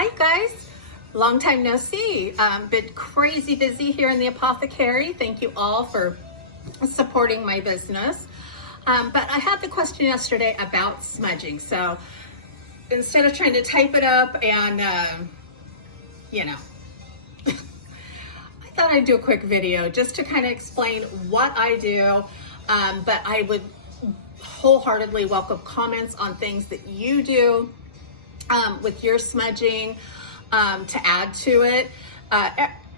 Hi guys, long time no see. Been crazy busy here in the apothecary. Thank you all for supporting my business. But I had the question yesterday about smudging. So instead of trying to type it up and, I thought I'd do a quick video just to kind of explain what I do. But I would wholeheartedly welcome comments on things that you do with your smudging to add to it.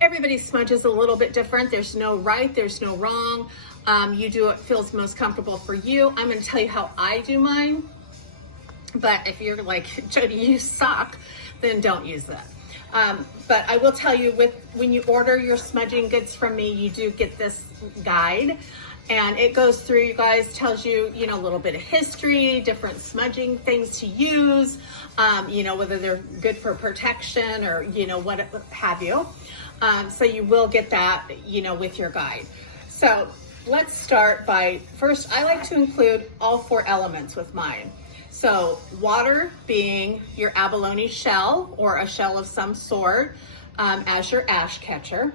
Everybody's smudge is a little bit different. There's no right, there's no wrong. You do what feels most comfortable for you. I'm going to tell you how I do mine. But if you're like, Jody, you suck, then don't use that. But I will tell you, when you order your smudging goods from me, you do get this guide. And it goes through, you guys, tells you, a little bit of history, different smudging things to use, whether they're good for protection or, what have you. So you will get that, with your guide. So let's start by, first, I like to include all 4 elements with mine. So water being your abalone shell or a shell of some sort as your ash catcher.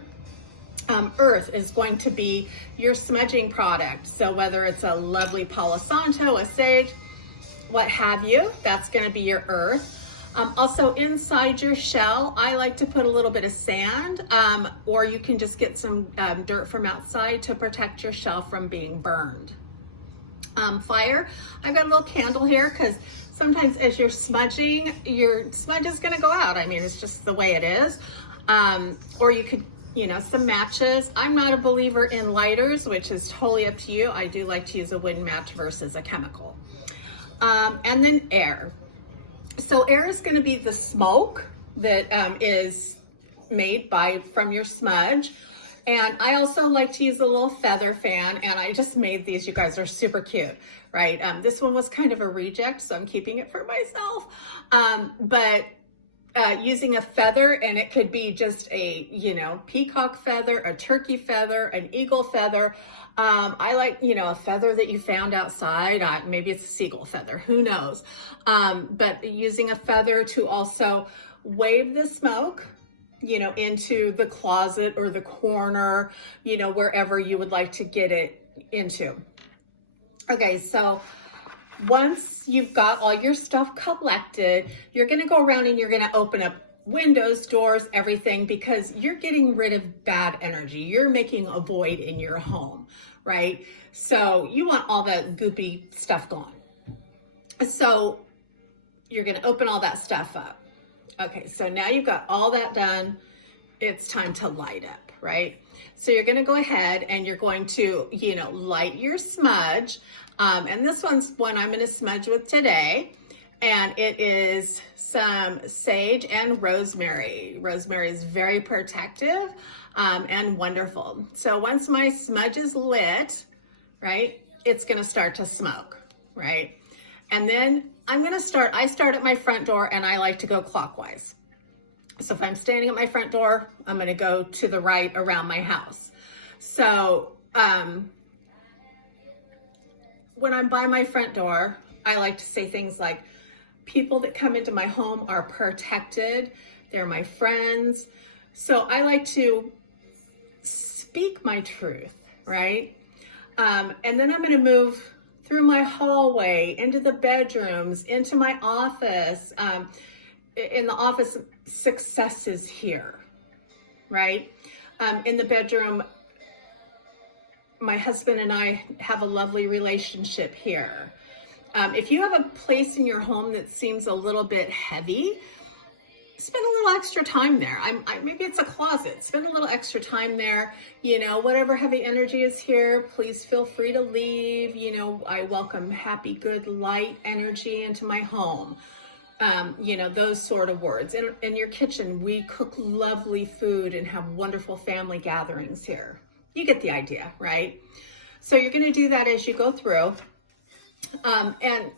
Earth is going to be your smudging product. So whether it's a lovely Palo Santo, a sage, what have you, that's going to be your earth. Also inside your shell, I like to put a little bit of sand, or you can just get some dirt from outside to protect your shell from being burned. Fire, I've got a little candle here because sometimes as you're smudging, your smudge is going to go out. I mean, it's just the way it is. Or you could, some matches. I'm not a believer in lighters, which is totally up to you. I do like to use a wooden match versus a chemical. And then air. So air is going to be the smoke that is made from your smudge. And I also like to use a little feather fan, and I just made these. You guys are super cute, right? This one was kind of a reject, so I'm keeping it for myself. But using a feather, and it could be just a, peacock feather, a turkey feather, an eagle feather. I like, a feather that you found outside. Maybe it's a seagull feather, who knows? But using a feather to also wave the smoke, into the closet or the corner, wherever you would like to get it into. Okay, so once you've got all your stuff collected, you're going to go around and you're going to open up windows, doors, everything, because you're getting rid of bad energy. You're making a void in your home, right? So you want all that goopy stuff gone. So you're going to open all that stuff up. Okay, so now you've got all that done. It's time to light up, right? So you're going to go ahead and you're going to, light your smudge. And this one's one I'm going to smudge with today. And it is some sage and rosemary. Rosemary is very protective and wonderful. So once my smudge is lit, right, it's going to start to smoke, right? And then I start at my front door, and I like to go clockwise. So if I'm standing at my front door, I'm going to go to the right around my house. So when I'm by my front door, I like to say things like, people that come into my home are protected. They're my friends. So I like to speak my truth, right? And then I'm going to move through my hallway, into the bedrooms, into my office. In the office, success is here, right? In the bedroom, my husband and I have a lovely relationship here. If you have a place in your home that seems a little bit heavy, spend a little extra time there. Maybe it's a closet. Spend a little extra time there. Whatever heavy energy is here, please feel free to leave. I welcome happy, good, light energy into my home. Those sort of words. In your kitchen, we cook lovely food and have wonderful family gatherings here. You get the idea, right? So you're going to do that as you go through. And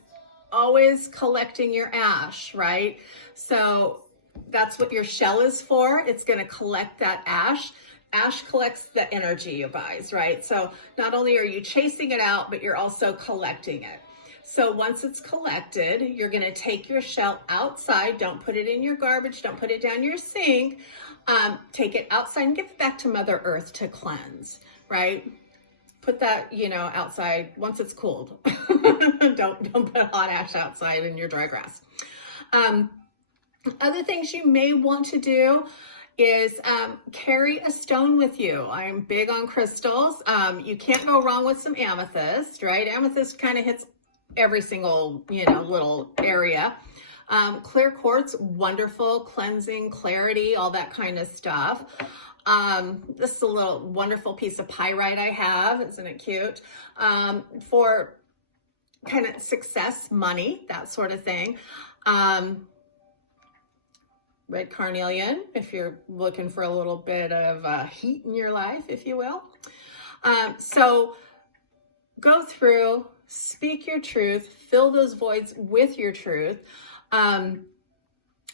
always collecting your ash, right? So that's what your shell is for. It's going to collect that ash. Ash collects the energy, you guys, right? So not only are you chasing it out, but you're also collecting it. So once it's collected, you're gonna take your shell outside. Don't put it in your garbage. Don't put it down your sink. Take it outside and give it back to Mother Earth to cleanse, right? Put that, outside once it's cooled. Don't put hot ash outside in your dry grass. Other things you may want to do is carry a stone with you. I'm big on crystals. You can't go wrong with some amethyst, right? Amethyst kind of hits every single, little area. Clear quartz, wonderful, cleansing, clarity, all that kind of stuff. This is a little wonderful piece of pyrite I have. Isn't it cute? For kind of success, money, that sort of thing. Red carnelian, if you're looking for a little bit of heat in your life, if you will. So go through, speak your truth, fill those voids with your truth. I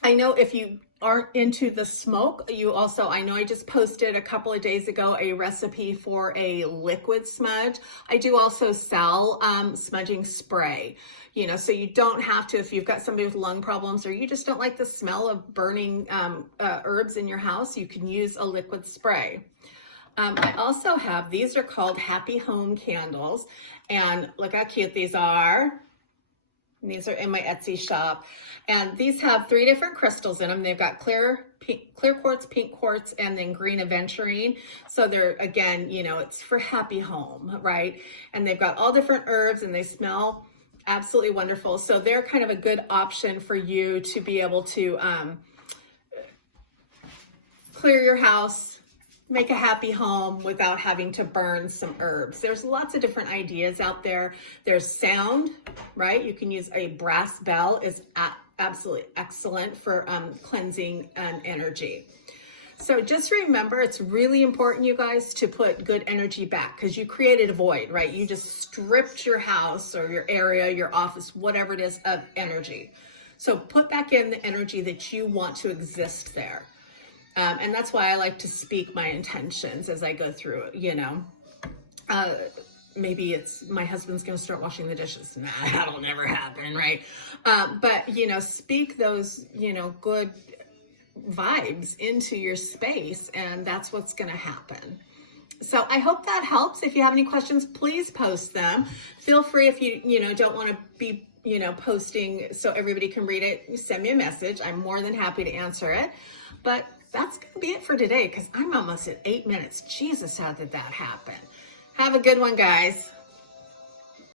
know if you aren't into the smoke, I know I just posted a couple of days ago a recipe for a liquid smudge. I do also sell smudging spray, so you don't have to, if you've got somebody with lung problems or you just don't like the smell of burning herbs in your house, you can use a liquid spray. I also have, these are called Happy Home candles, and look how cute these are. These are in my Etsy shop, and these have 3 different crystals in them. They've got clear quartz, pink quartz, and then green aventurine. So they're, again, it's for happy home, right? And they've got all different herbs, and they smell absolutely wonderful. So they're kind of a good option for you to be able to clear your house, make a happy home without having to burn some herbs. There's lots of different ideas out there. There's sound, right? You can use a brass bell, is absolutely excellent for cleansing energy. So just remember, it's really important, you guys, to put good energy back, because you created a void, right? You just stripped your house or your area, your office, whatever it is, of energy. So put back in the energy that you want to exist there. And that's why I like to speak my intentions as I go through it, maybe it's my husband's going to start washing the dishes. Nah, that'll never happen, right? But, speak those, good vibes into your space, and that's what's going to happen. So I hope that helps. If you have any questions, please post them. Feel free, if you, don't want to be, posting so everybody can read it, send me a message. I'm more than happy to answer it. But that's going to be it for today, because I'm almost at 8 minutes. Jesus, how did that happen? Have a good one, guys.